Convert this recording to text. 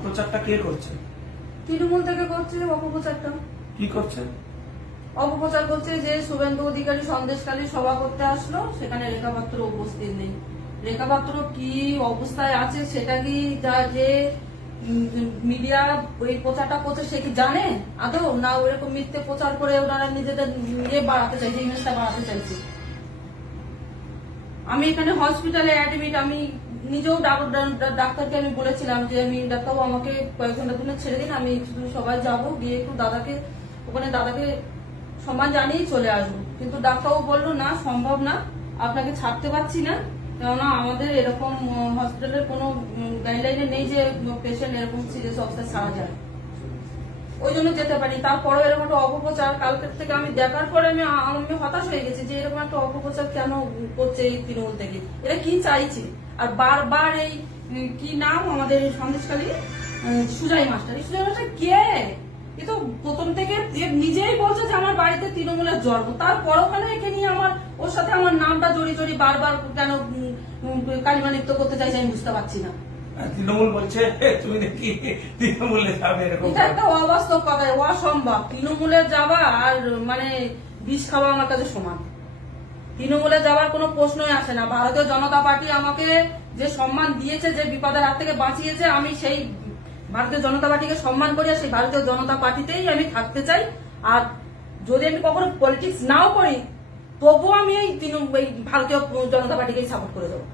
অপপ্রচারটা কে করছে? তৃণমূল থেকে করছে অপপ্রচারটা। কি করছে? অপপ্রচার করছে যে শুভেন্দু অধিকারী সন্দেশকালী সভা করতে আসলো সেখানে রেখা পাত্র উপস্থিত নেই। রেখা পাত্র কি অবস্থায় আছে সেটা কি যা যে মিডিয়া ওই প্রচারটা করছে সে কি জানে আদৌ? না ওরকম মিথ্যে প্রচার করে ওনারা নিজেদের ইয়ে বাড়াতে চাইছে ইমেজটা বাড়াতে চাইছে? আমি এখানে হসপিটালে অ্যাডমিট আমি নিজেও ডাক- ডাক্তারকে আমি বলেছিলাম যে, আমি ডাক্তারবাবু, আমাকে কয়েক ঘণ্টার জন্য ছেড়ে দিন, আমি শুধু সবাই যাব, গিয়ে একটু দাদাকে, ওখানে দাদাকে সম্মান জানিয়েই চলে আসব। কিন্তু ডাক্তারবাবু বলল, না, সম্ভব না, আপনাকে ছাড়তে পারছি না। কেননা আমাদের এরকম হসপিটালের কোনো গাইডলাইনে নেই যে পেশেন্ট এরকম সিরিয়াস অবস্থায় ছাড়া যায়। ওই জন্য যেতে পারি। তারপরেও এরকম একটা অপপ্রচার, কালকের থেকে আমি দেখার পরে আমি আমি হতাশ হয়ে গেছি যে, এরকম একটা অপপ্রচার কেন করছে এই তৃণমূল থেকে? এরা কি চাইছে? আর বারবার এই কি নাম আমাদের সন্দেশকালী সুজয় মাস্টার। এই সুজয় মাস্টার কে? এ তো প্রথম থেকে নিজেই বলছে যে আমার বাড়িতে তৃণমূলের জন্ম। তারপরও কেন একে নিয়ে আমার ওর সাথে আমার নামটা জড়ি জড়ি বারবার কেন কালিমা নৃত্য করতে চাইছে আমি বুঝতে পারছি না। তৃণমূল বলছে তুমি নাকি তৃণমূলে যাবে? এরকম এটা একটা অবাস্তব কথা অসম্ভব। তৃণমূলে যাওয়া আর মানে বিষ খাওয়া আমার কাছে সমান। তৃণমূলে যাওয়ার কোনো প্রশ্নই আসে না। ভারতীয় জনতা পার্টি আমাকে যে সম্মান দিয়েছে, যে বিপদের হাত থেকে বাঁচিয়েছে, আমি সেই ভারতীয় জনতা পার্টিকে সম্মান করি সেই ভারতীয় জনতা পার্টিতেই আমি থাকতে চাই। আর যদি আমি কখনো পলিটিক্স নাও করি, তবুও আমি এই ভারতীয় জনতা পার্টিকেই সাপোর্ট করে দেবো।